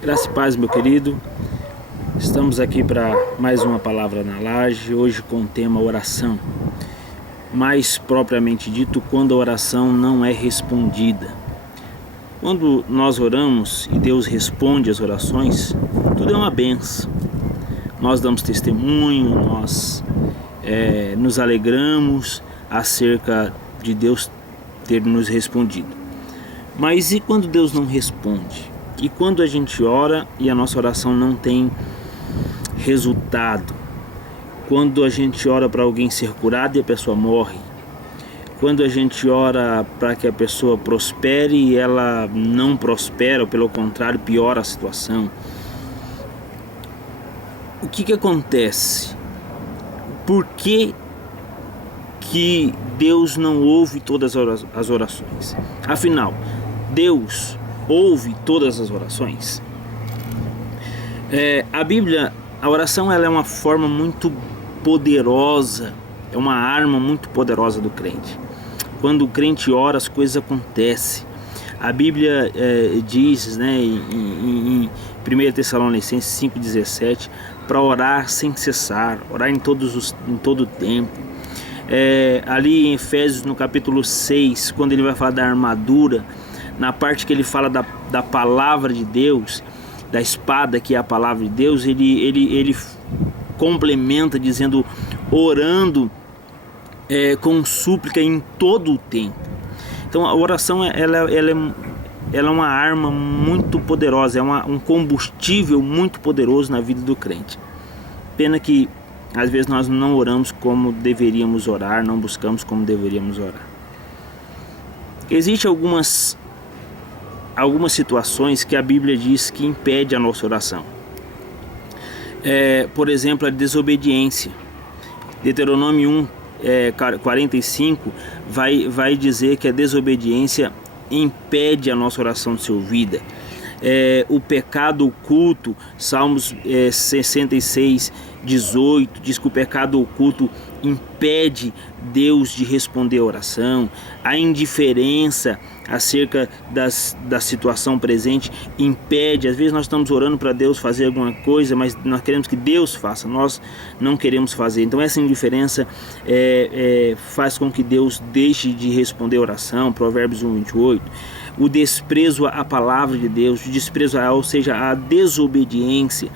Graça e paz, meu querido. Estamos aqui para mais uma palavra na laje, hoje com o tema oração. Mais propriamente dito, quando a oração não é respondida. Quando nós oramos e Deus responde as orações, tudo é uma benção. Nós damos testemunho, nós nos alegramos acerca de Deus ter nos respondido. Mas e quando Deus não responde? E quando a gente ora e a nossa oração não tem resultado? Quando a gente ora para alguém ser curado e a pessoa morre? Quando a gente ora para que a pessoa prospere e ela não prospera, ou pelo contrário, piora a situação? O que acontece? Por que Deus não ouve todas as orações? Afinal, Deus ouve todas as orações? A Bíblia, a oração, ela é uma forma muito poderosa, é uma arma muito poderosa do crente. Quando o crente ora, as coisas acontecem. A Bíblia diz, em 1 Tessalonicenses 5,17, para orar sem cessar, orar em todo o tempo. Ali em Efésios, no capítulo 6, quando ele vai falar da armadura, na parte que ele fala da palavra de Deus, da espada que é a palavra de Deus, ele complementa dizendo, orando com súplica em todo o tempo. Então a oração ela é uma arma muito poderosa, é um combustível muito poderoso na vida do crente. Pena que às vezes nós não oramos como deveríamos orar, não buscamos como deveríamos orar. Existem algumas situações que a Bíblia diz que impede a nossa oração. Por exemplo, a desobediência. Deuteronômio 1:45 vai dizer que a desobediência impede a nossa oração de ser ouvida. O pecado oculto, Salmos 66:18 diz que o pecado oculto impede Deus de responder a oração. A indiferença acerca da situação presente impede. Às vezes nós estamos orando para Deus fazer alguma coisa, mas nós queremos que Deus faça, nós não queremos fazer. Então essa indiferença faz com que Deus deixe de responder a oração. Provérbios 1:28. O desprezo à palavra de Deus, o desprezo, ou seja, a desobediência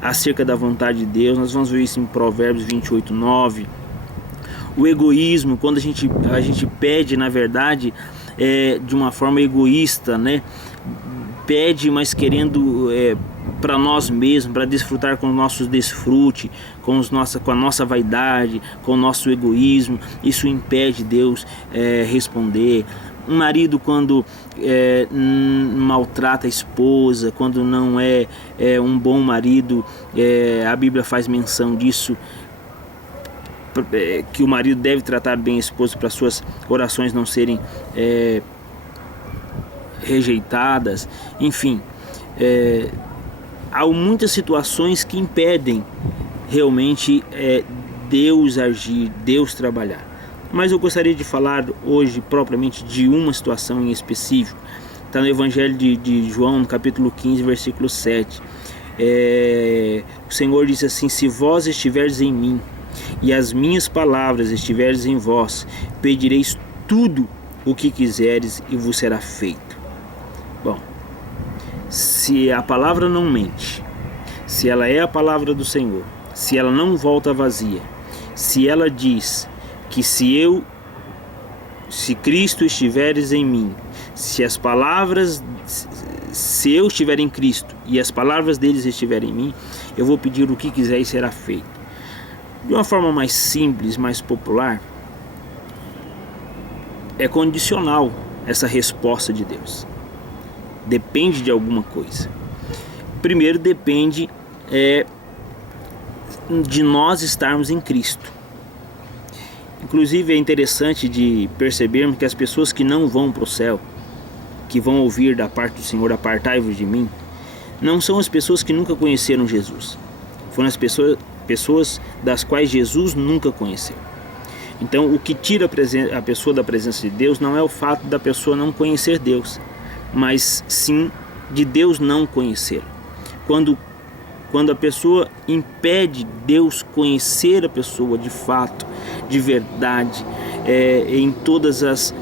acerca da vontade de Deus. Nós vamos ver isso em Provérbios 28:9. O egoísmo, quando a gente pede, na verdade, de uma forma egoísta, pede, mas querendo para nós mesmos, para desfrutar com os nossos desfrutes, com a nossa vaidade, com o nosso egoísmo. Isso impede Deus responder. Um marido, quando maltrata a esposa, quando não é um bom marido, a Bíblia faz menção disso, que o marido deve tratar bem a esposa para suas orações não serem rejeitadas. Enfim, há muitas situações que impedem realmente Deus agir, Deus trabalhar. Mas eu gostaria de falar hoje propriamente de uma situação em específico. Está no Evangelho de João, no capítulo 15, versículo 7. O Senhor disse assim: se vós estiverdes em mim e as minhas palavras estiverdes em vós, pedireis tudo o que quiseres e vos será feito. Bom, se a palavra não mente, se ela é a palavra do Senhor, se ela não volta vazia, se ela diz que se Cristo estiveres em mim, se eu estiver em Cristo e as palavras deles estiverem em mim, eu vou pedir o que quiser e será feito. De uma forma mais simples, mais popular, é condicional essa resposta de Deus. Depende de alguma coisa. Primeiro depende de nós estarmos em Cristo. Inclusive é interessante de percebermos que as pessoas que não vão para o céu, que vão ouvir da parte do Senhor, apartai-vos de mim, não são as pessoas que nunca conheceram Jesus. Foram as pessoas das quais Jesus nunca conheceu. Então o que tira a pessoa da presença de Deus não é o fato da pessoa não conhecer Deus, mas sim de Deus não conhecê-lo. Quando a pessoa impede Deus conhecer a pessoa de fato, de verdade, em todas as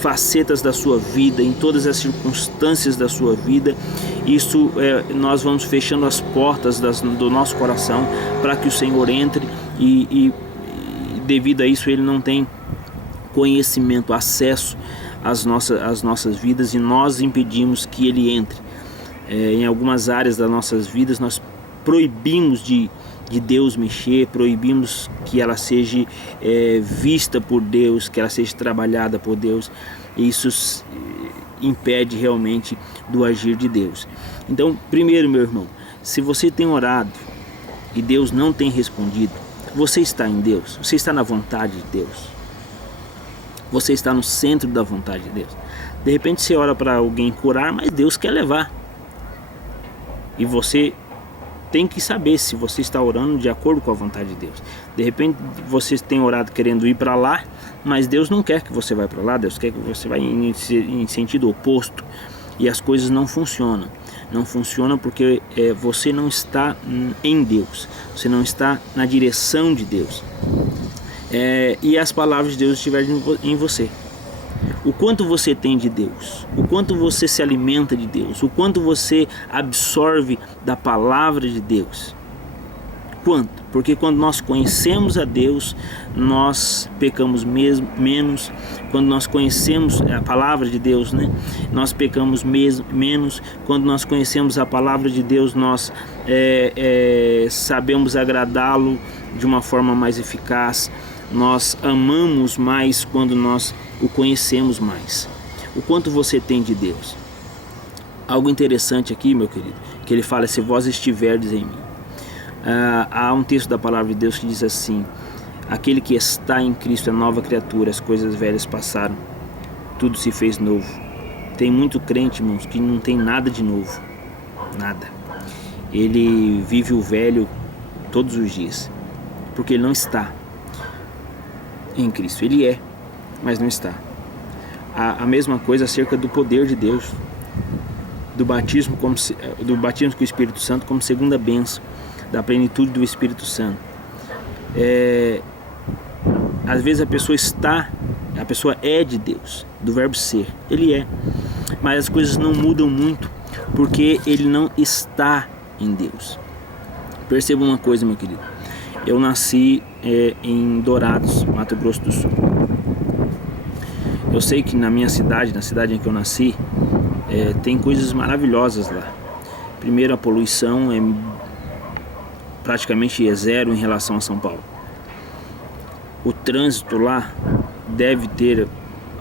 facetas da sua vida, em todas as circunstâncias da sua vida, isso nós vamos fechando as portas do nosso coração para que o Senhor entre e devido a isso ele não tem conhecimento, acesso às nossas vidas, e nós impedimos que ele entre. Em algumas áreas das nossas vidas nós proibimos de Deus mexer, proibimos que ela seja vista por Deus, que ela seja trabalhada por Deus, e isso impede realmente do agir de Deus. Então, primeiro, meu irmão, se você tem orado e Deus não tem respondido, você está em Deus, você está na vontade de Deus, você está no centro da vontade de Deus. De repente você ora para alguém curar, mas Deus quer levar, e você tem que saber se você está orando de acordo com a vontade de Deus. De repente você tem orado querendo ir para lá, mas Deus não quer que você vá para lá, Deus quer que você vá em sentido oposto, e as coisas não funcionam. Não funcionam porque você não está em Deus, você não está na direção de Deus, e as palavras de Deus estiverem em você. O quanto você tem de Deus, o quanto você se alimenta de Deus, o quanto você absorve da palavra de Deus. Quanto? Porque quando nós conhecemos a Deus, nós pecamos menos. Quando nós conhecemos a palavra de Deus, nós pecamos menos. Quando nós conhecemos a palavra de Deus, nós sabemos agradá-lo de uma forma mais eficaz. Nós amamos mais quando nós o conhecemos mais. O quanto você tem de Deus. Algo interessante aqui, meu querido, que ele fala: se vós estiverdes em mim. Há um texto da palavra de Deus que diz assim: aquele que está em Cristo é nova criatura, as coisas velhas passaram, tudo se fez novo. Tem muito crente, irmãos, que não tem nada de novo, nada. Ele vive o velho todos os dias, porque ele não está em Cristo. Ele mas não está. A mesma coisa acerca do poder de Deus, do batismo com o Espírito Santo como segunda bênção, da plenitude do Espírito Santo. Às vezes a pessoa é de Deus, do verbo ser, ele mas as coisas não mudam muito porque ele não está em Deus. Perceba uma coisa, meu querido, eu nasci em Dourados, Mato Grosso do Sul. Eu sei que na minha cidade, na cidade em que eu nasci, tem coisas maravilhosas lá. Primeiro, a poluição praticamente é zero em relação a São Paulo. O trânsito lá deve ter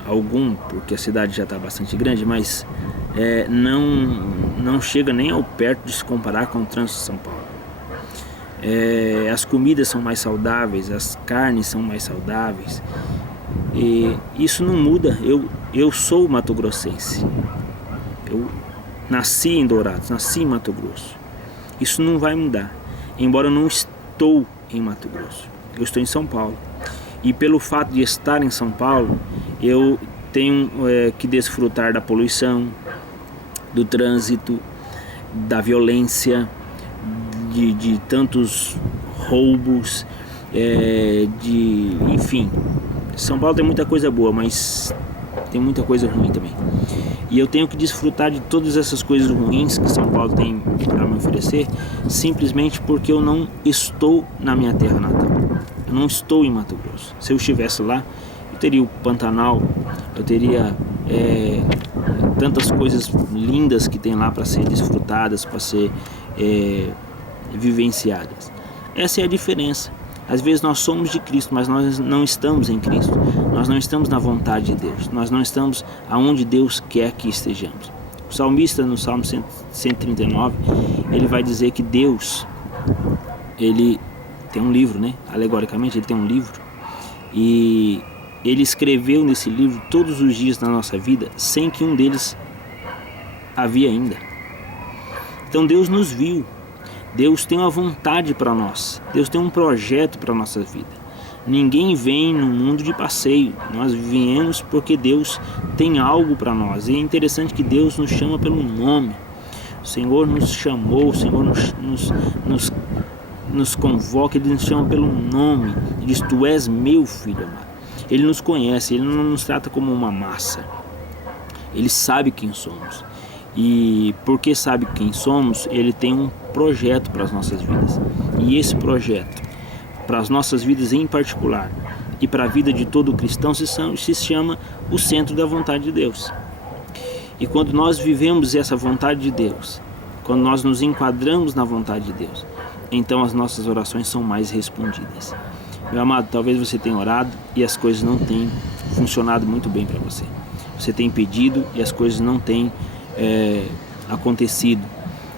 algum, porque a cidade já está bastante grande, mas não chega nem ao perto de se comparar com o trânsito de São Paulo. As comidas são mais saudáveis, as carnes são mais saudáveis, e isso não muda. Eu sou mato-grossense, eu nasci em Dourados, nasci em Mato Grosso. Isso não vai mudar, embora eu não estou em Mato Grosso, eu estou em São Paulo. E pelo fato de estar em São Paulo, eu tenho que desfrutar da poluição, do trânsito, da violência, de tantos roubos, enfim. São Paulo tem muita coisa boa, mas tem muita coisa ruim também. E eu tenho que desfrutar de todas essas coisas ruins que São Paulo tem para me oferecer, simplesmente porque eu não estou na minha terra natal. Eu não estou em Mato Grosso. Se eu estivesse lá, eu teria o Pantanal, eu teria tantas coisas lindas que tem lá para ser desfrutadas, para ser vivenciadas. Essa é a diferença. Às vezes nós somos de Cristo, mas nós não estamos em Cristo. Nós não estamos na vontade de Deus. Nós não estamos aonde Deus quer que estejamos. O salmista, no Salmo 139, ele vai dizer que Deus, ele tem um livro, alegoricamente ele tem um livro, e ele escreveu nesse livro todos os dias da nossa vida, sem que um deles havia ainda. Então Deus nos viu. Deus tem uma vontade para nós, Deus tem um projeto para a nossa vida. Ninguém vem no mundo de passeio. Nós viemos porque Deus tem algo para nós. E é interessante que Deus nos chama pelo nome. O Senhor nos chamou, o Senhor nos convoca, Ele nos chama pelo nome. Ele diz: tu és meu filho amado. Ele nos conhece, Ele não nos trata como uma massa. Ele sabe quem somos. E porque sabe quem somos, Ele tem um projeto para as nossas vidas. E esse projeto, para as nossas vidas em particular, e para a vida de todo cristão, se chama o centro da vontade de Deus. E quando nós vivemos essa vontade de Deus, quando nós nos enquadramos na vontade de Deus, então as nossas orações são mais respondidas. Meu amado, talvez você tenha orado e as coisas não tenham funcionado muito bem para você. Você tem pedido e as coisas não têm acontecido.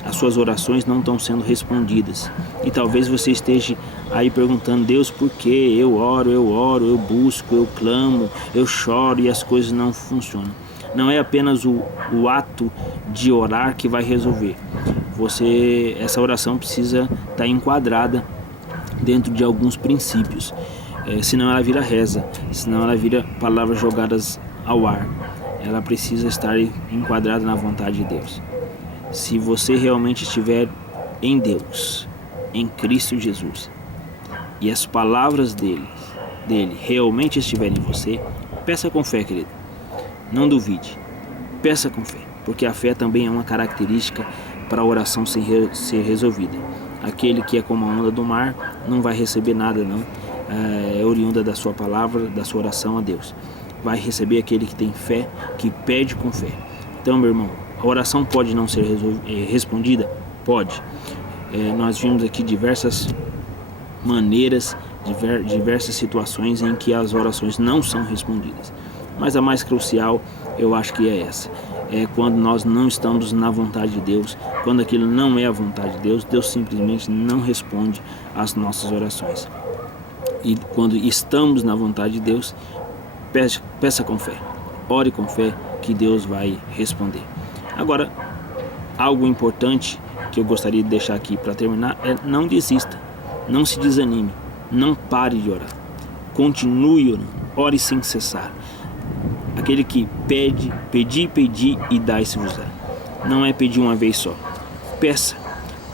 As suas orações não estão sendo respondidas. E talvez você esteja aí perguntando: Deus, por que eu oro, eu busco, eu clamo, eu choro e as coisas não funcionam? Não é apenas o ato de orar que vai resolver. Essa oração precisa estar enquadrada dentro de alguns princípios. Senão ela vira reza, senão ela vira palavras jogadas ao ar. Ela precisa estar enquadrada na vontade de Deus. Se você realmente estiver em Deus, em Cristo Jesus, e as palavras dele realmente estiverem em você, peça com fé, querido. Não duvide, peça com fé, porque a fé também é uma característica para a oração ser resolvida. Aquele que é como a onda do mar não vai receber nada, não. É oriunda da sua palavra, da sua oração a Deus. Vai receber aquele que tem fé, que pede com fé. Então, meu irmão, a oração pode não ser respondida? Pode. Nós vimos aqui diversas maneiras, diversas situações em que as orações não são respondidas. Mas a mais crucial, eu acho que é essa. É quando nós não estamos na vontade de Deus, quando aquilo não é a vontade de Deus, Deus simplesmente não responde às nossas orações. E quando estamos na vontade de Deus, peça com fé, ore com fé, que Deus vai responder. Agora, algo importante que eu gostaria de deixar aqui para terminar é: não desista, não se desanime, não pare de orar, continue orando, ore sem cessar. Aquele que pedi e dai-se-vos-á. Não é pedir uma vez só. Peça,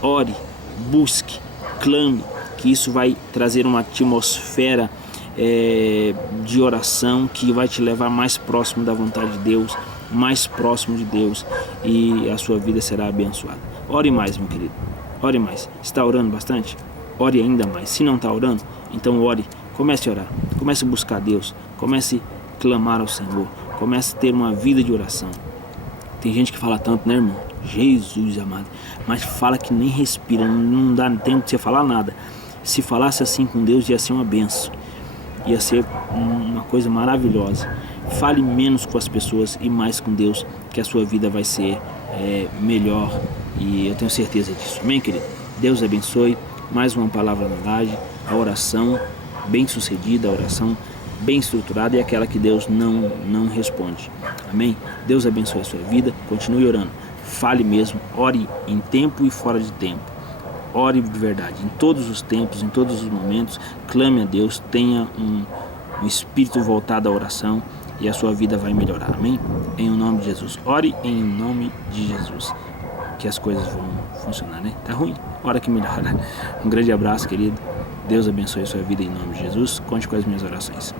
ore, busque, clame, que isso vai trazer uma atmosfera de oração que vai te levar mais próximo da vontade de Deus, mais próximo de Deus, e a sua vida será abençoada. Ore mais, meu querido, ore mais. Está orando bastante? Ore ainda mais. Se não está orando, então ore, comece a orar, comece a buscar Deus, comece a clamar ao Senhor, comece a ter uma vida de oração. Tem gente que fala tanto, né, irmão? Jesus amado, mas fala que nem respira, não dá tempo de você falar nada. Se falasse assim com Deus, ia ser uma benção, ia ser uma coisa maravilhosa. Fale menos com as pessoas e mais com Deus, que a sua vida vai ser melhor, e eu tenho certeza disso. Amém, querido? Deus abençoe. Mais uma palavra na laje. A oração bem sucedida, a oração bem estruturada é aquela que Deus não responde. Amém? Deus abençoe a sua vida. Continue orando. Fale mesmo. Ore em tempo e fora de tempo. Ore de verdade, em todos os tempos, em todos os momentos. Clame a Deus. Tenha um espírito voltado à oração, e a sua vida vai melhorar. Amém? Em nome de Jesus. Ore em nome de Jesus, que as coisas vão funcionar, né? Tá ruim? Ora que melhora. Um grande abraço, querido. Deus abençoe a sua vida em nome de Jesus. Conte com as minhas orações.